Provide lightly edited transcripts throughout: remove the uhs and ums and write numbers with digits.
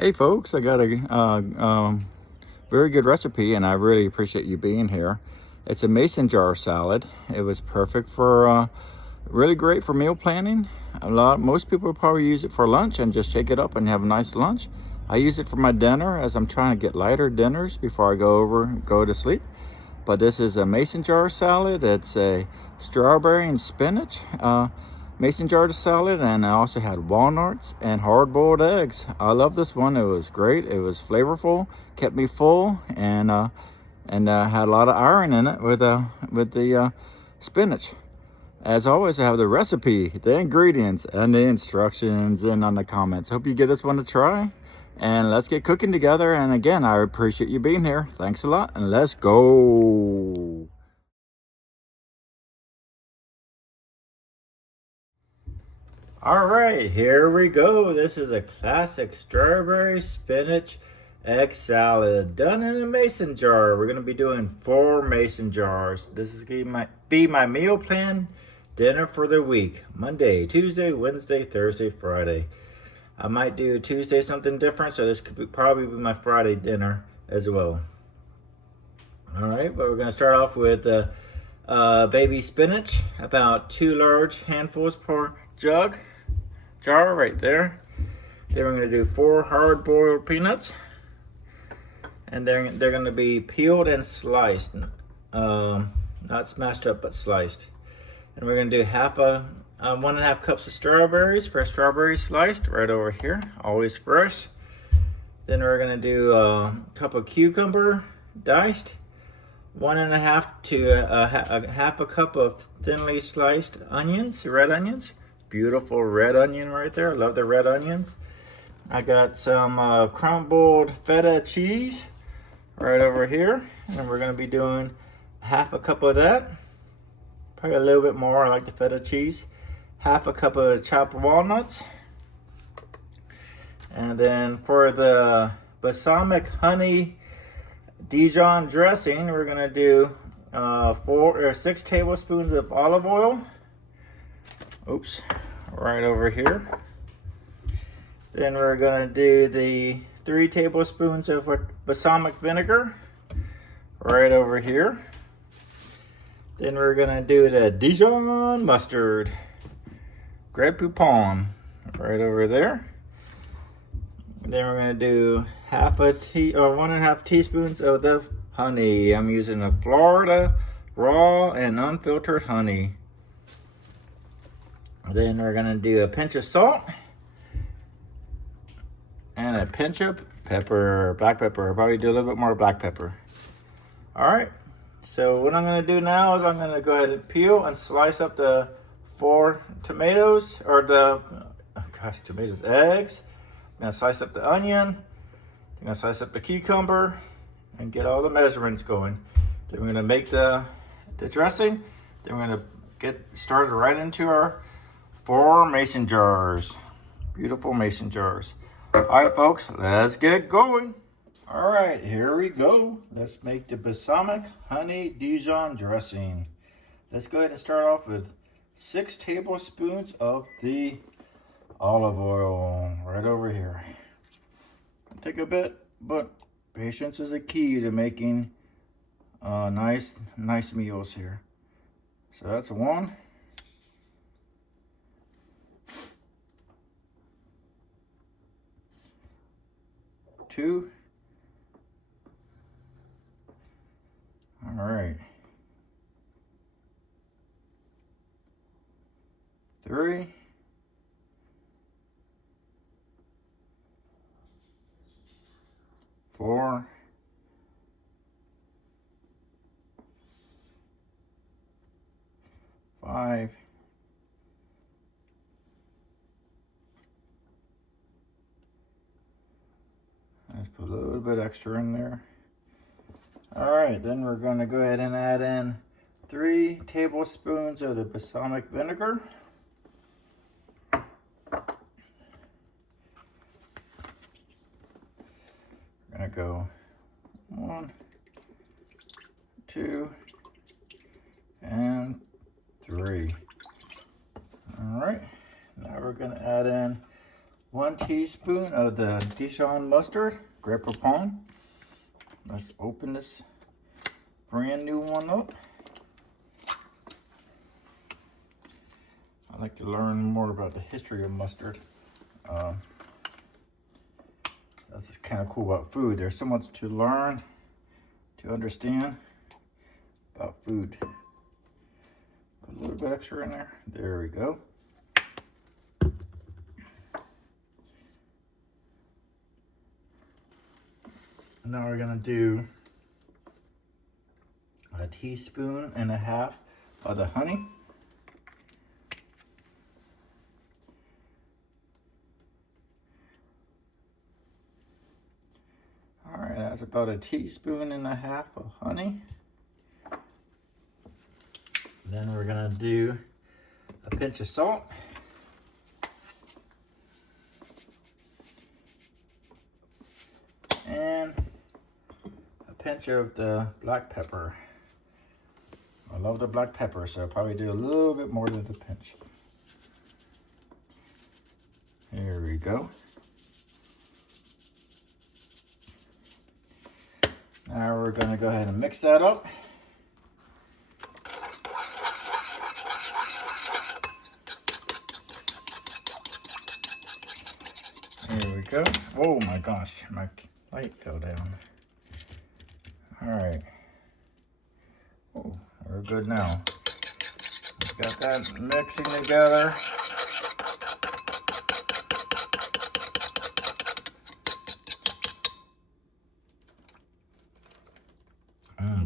Hey folks, I got a very good recipe and I really appreciate you being here. It's a mason jar salad. It was perfect for, really great for meal planning. Most people probably use it for lunch and just shake it up and have a nice lunch. I use it for my dinner as I'm trying to get lighter dinners before I go to sleep. But this is a mason jar salad. It's a strawberry and spinach mason jar salad, and I also had walnuts and hard-boiled eggs. I love this one. It was great. It was flavorful, kept me full, and had a lot of iron in it with the spinach. As always, I have the recipe, the ingredients, and the instructions in on the comments. Hope you give this one a try. And let's get cooking together. And again, I appreciate you being here. Thanks a lot, and let's go. All right, here we go. This is a classic strawberry spinach egg salad done in a mason jar. We're gonna be doing 4 mason jars. This is gonna be my meal plan dinner for the week. Monday, Tuesday, Wednesday, Thursday, Friday. I might do Tuesday something different, so this could probably be my Friday dinner as well. All right, but we're gonna start off with baby spinach, about 2 large handfuls per jar right there. Then we're going to do 4 hard-boiled peanuts, and they're going to be peeled and sliced, not smashed up but sliced. And we're going to do 1.5 cups of strawberries, fresh strawberries sliced right over here, always fresh. Then we're going to do a cup of cucumber diced, 1.5 to half a cup of thinly sliced onions, red onions. Beautiful red onion right there. Love the red onions. I got some crumbled feta cheese right over here. And we're going to be doing half a cup of that. Probably a little bit more. I like the feta cheese. Half a cup of chopped walnuts. And then for the balsamic honey Dijon dressing, we're going to do 6 tablespoons of olive oil. Oops, right over here. Then we're going to do the 3 tablespoons of balsamic vinegar right over here. Then we're going to do the Dijon mustard, Grade Poupon, right over there. Then we're going to do 1.5 teaspoons of the honey. I'm using a Florida raw and unfiltered honey. Then we're going to do a pinch of salt and a pinch of pepper, black pepper. I'll probably do a little bit more black pepper. All right, so what I'm going to do now is I'm going to go ahead and peel and slice up the 4 tomatoes, or eggs. I'm going to slice up the onion. I'm going to slice up the cucumber and get all the measurements going. Then we're going to make the dressing. Then we're going to get started right into our 4 mason jars. Beautiful mason jars. All right, folks, let's get going. All right, here we go. Let's make the balsamic honey Dijon dressing. Let's go ahead and start off with 6 tablespoons of the olive oil right over here. Take a bit, but patience is a key to making nice meals here. So that's 1. 2. All right. 3. 4. 5. 'Put a little bit extra in there. All right, then we're going to go ahead and add in 3 tablespoons of the balsamic vinegar. We're going to go 1, 2, and 3. All right, now we're going to add in 1 teaspoon of the Dijon mustard, Grey Poupon. Let's open this brand new one up. I like to learn more about the history of mustard. That's just kind of cool about food. There's so much to learn, to understand about food. Put a little bit extra in there. There we go. Now we're gonna do 1.5 teaspoons of the honey. All right, that's about 1.5 teaspoons of honey. Then we're gonna do a pinch of salt. And a pinch of the black pepper. I love the black pepper, so I'll probably do a little bit more than a pinch. There we go. Now we're gonna go ahead and mix that up. There we go. Oh my gosh, my light fell down. All right. Oh, we're good now. Got that mixing together.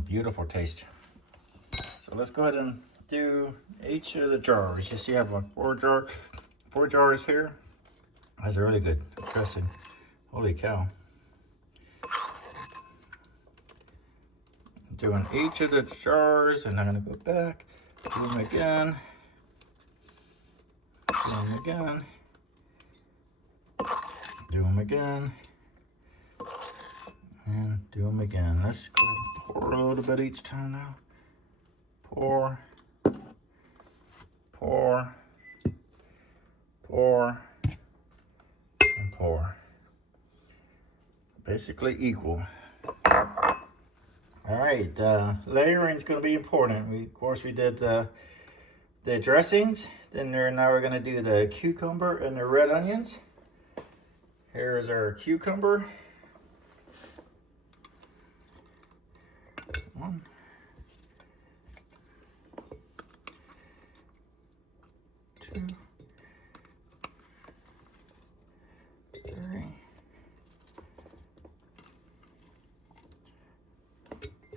Beautiful taste. So let's go ahead and do each of the jars. You see I have like 4 jars here. That's really good dressing. Holy cow. Doing each of the jars, and I'm gonna go back, do them again, do them again, do them again, and do them again. Let's go ahead and pour a little bit each time now. Pour, pour, pour, and pour. Basically equal. All right, layering is going to be important. Of course, we did the dressings. Then now we're going to do the cucumber and the red onions. Here's our cucumber. 1, 2, 3,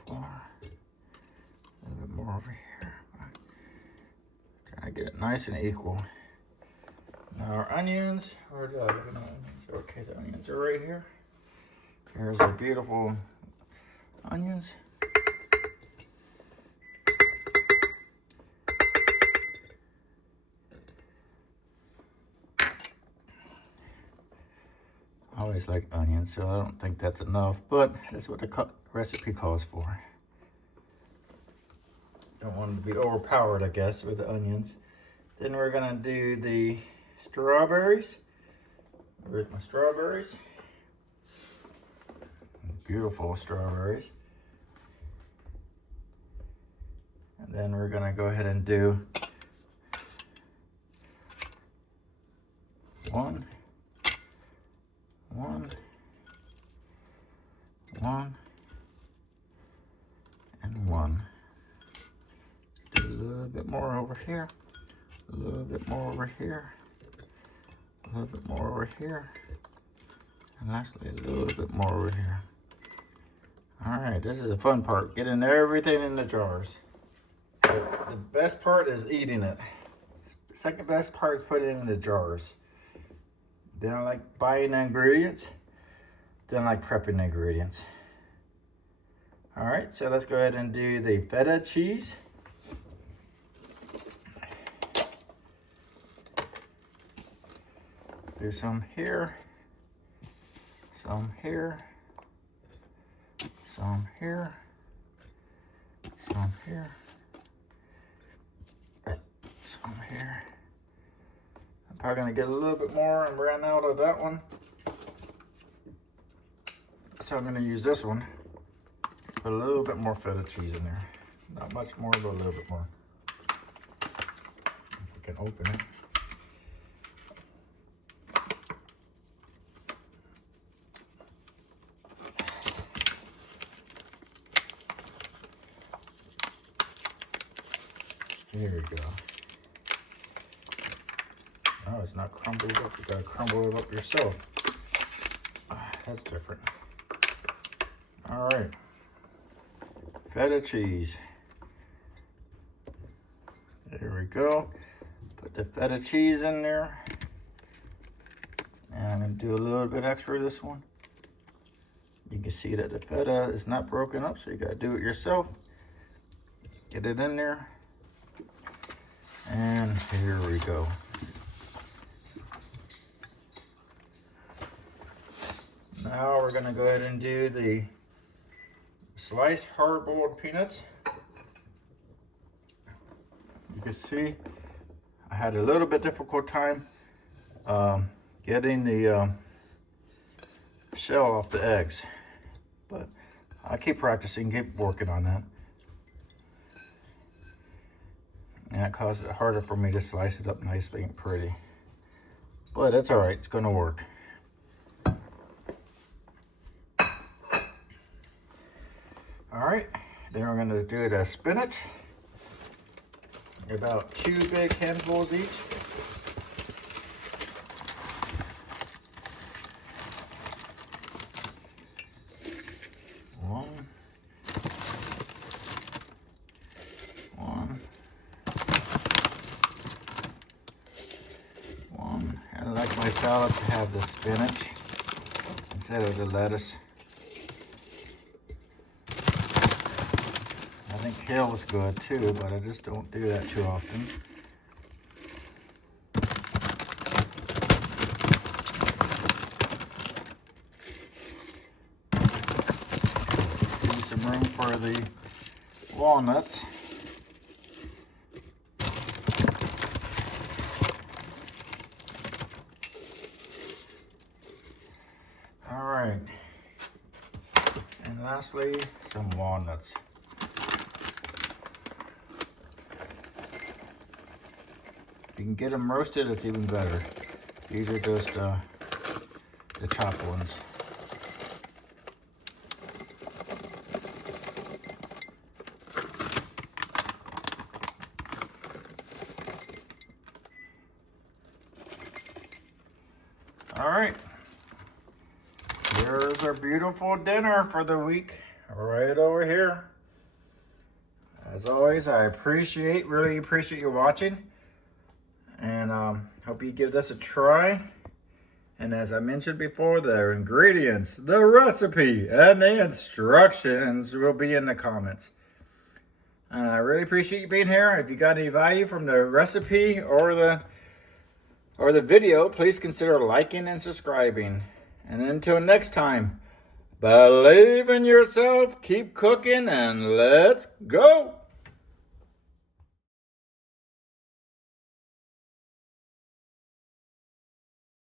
4. A little bit more over here. Trying to get it nice and equal. Now our onions, where did I look at the onions? Okay, the onions are right here. Here's our beautiful onions. I always like onions, so I don't think that's enough, but that's what the recipe calls for. Don't want it to be overpowered, I guess, with the onions. Then we're gonna do the strawberries. Where's my strawberries? Beautiful strawberries. And then we're gonna go ahead and do 1, 1, 1, and 1. Let's do a little bit more over here, a little bit more over here, a little bit more over here, and lastly a little bit more over here. All right, this is the fun part, getting everything in the jars. The best part is eating it. The second best part is putting it in the jars. Then I like buying the ingredients. Then I like prepping the ingredients. All right, so let's go ahead and do the feta cheese. Do some here, some here, some here, some here, some here. Probably gonna get a little bit more and ran out of that one. So I'm gonna use this one. Put a little bit more feta cheese in there. Not much more, but a little bit more. If we can open it. Here we go. Oh, it's not crumbled up. You gotta crumble it up yourself. That's different. All right. Feta cheese. There we go. Put the feta cheese in there. And I'm gonna do a little bit extra of this one. You can see that the feta is not broken up, so you gotta do it yourself. Get it in there. And here we go. Now we're gonna go ahead and do the sliced hard-boiled peanuts. You can see I had a little bit difficult time getting the shell off the eggs, but I keep practicing, keep working on that. And that caused it harder for me to slice it up nicely and pretty. But that's all right, it's gonna work. All right, then we're gonna do the spinach. About 2 big handfuls each. One. I like my salad to have the spinach instead of the lettuce. I think kale is good too, but I just don't do that too often. Leave some room for the walnuts. All right, and lastly, some walnuts. If you can get them roasted, it's even better. These are just the chopped ones. All right. Here's our beautiful dinner for the week, right over here. As always, I really appreciate you watching. And hope you give this a try. And as I mentioned before, the ingredients, the recipe, and the instructions will be in the comments. And I really appreciate you being here. If you got any value from the recipe or the video, please consider liking and subscribing. And until next time, believe in yourself, keep cooking, and let's go!